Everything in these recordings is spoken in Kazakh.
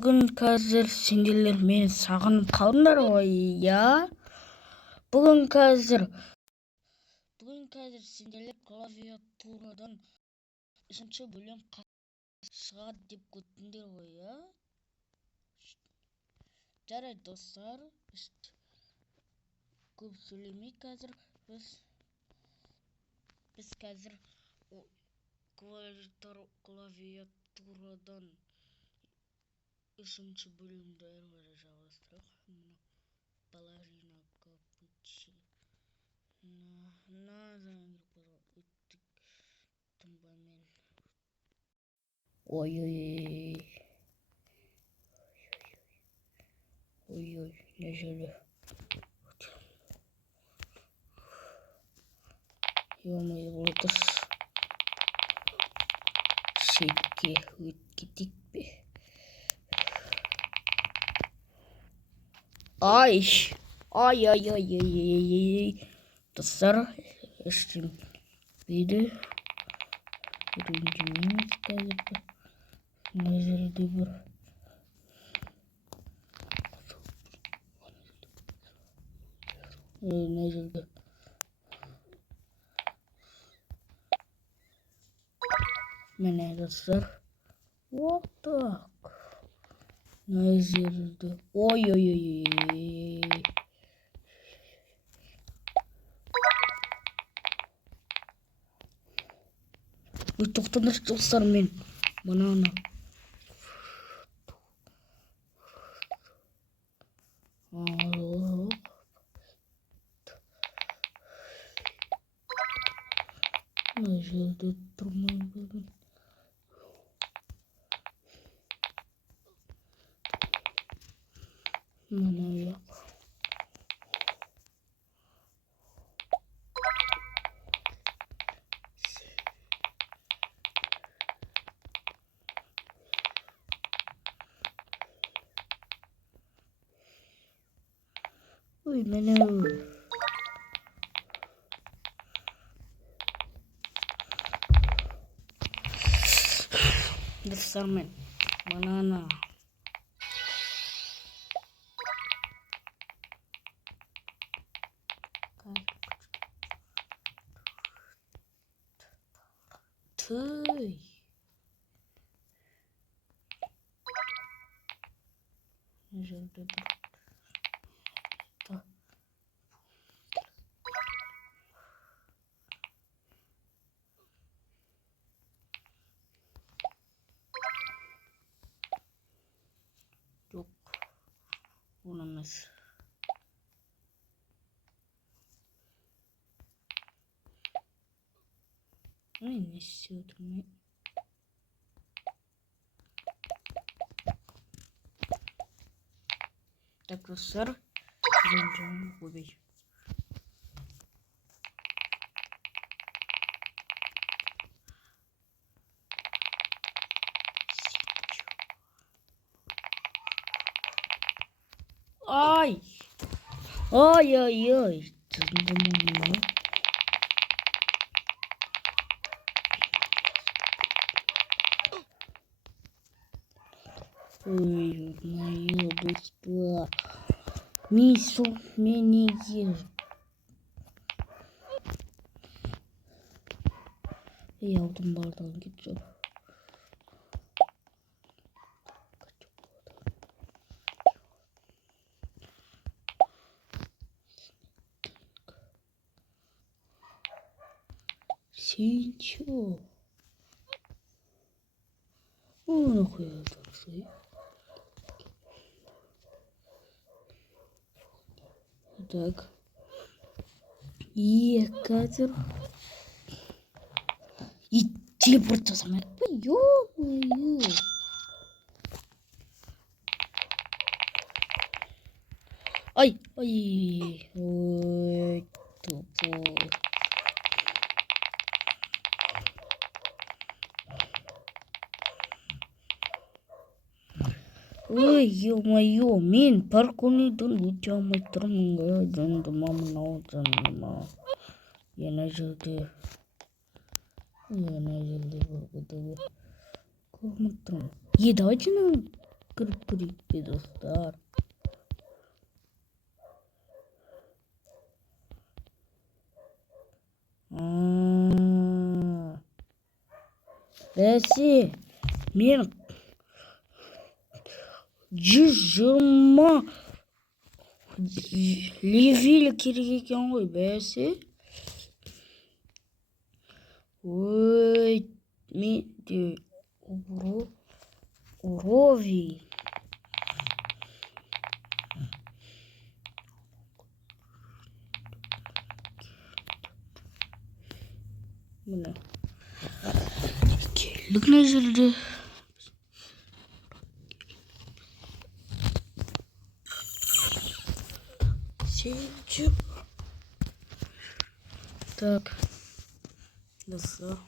Bugün hazır sinirlenmeyin sakın kalınlar o ya. Bugün hazır sinirler klaviaturadan 3. bölüm saat dip күтіңдер ғой ya. Жарайды достар, көп сөйлемейік қазір. Біз қазір клавиатурадан 3. bölümde әрі жалғастырайық. Балерина капучино. Өттік тыңбамен. Ой, не жолы. Ё-моё, отыр. Шетке өткетейік пе? Ай. Достар, ештеңбейді. Ренжімейміз қазір. Мына жерде бір мына жерде міне достар. Вот так. Мына жерде. Ой. Ой, тоқтаңдаршы достар, мен банана. Мына жерде тұрмай бүгін. Мына жақ. Ой, міне. Достар, мен банана. Тый. Мына жерде бір. Жоқ, оны емес. Ой, не істеп отырмын. Так, достар, ренжімеймін көбей. Ай. Тыңдамаймын. Ой, моё достар. Мису менеге. Я алдым бардан кетіп. Сен чё? О, нахуй танцуй. Так. Қазір. И телепорт жасамай ма? Ё-моё. Ай. Ой, тупой. Ой, ё-моё, мен паркурдан өте алмай тұрмын. Жандыма мынау жандыма. Ена жерде бір. Давайте нам Kırpırık dostlar. Бәсе, мен 120 левел керек екен ғой, бәсе. Ой, мен де уровень. Міне. Келдік мына жерде. Сенчіп. Так. Даса.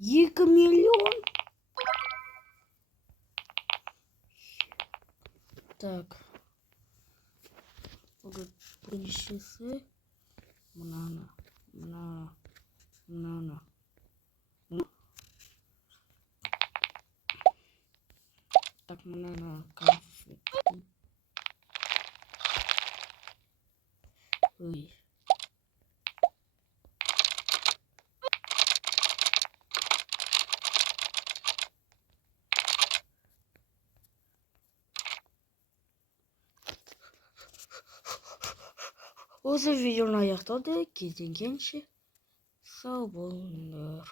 2 миллион. Так. Будут принцессы. Мнана. Так, мнана. Ой. Осы видеоны аяқталды. Кездескенше сау болыңдар.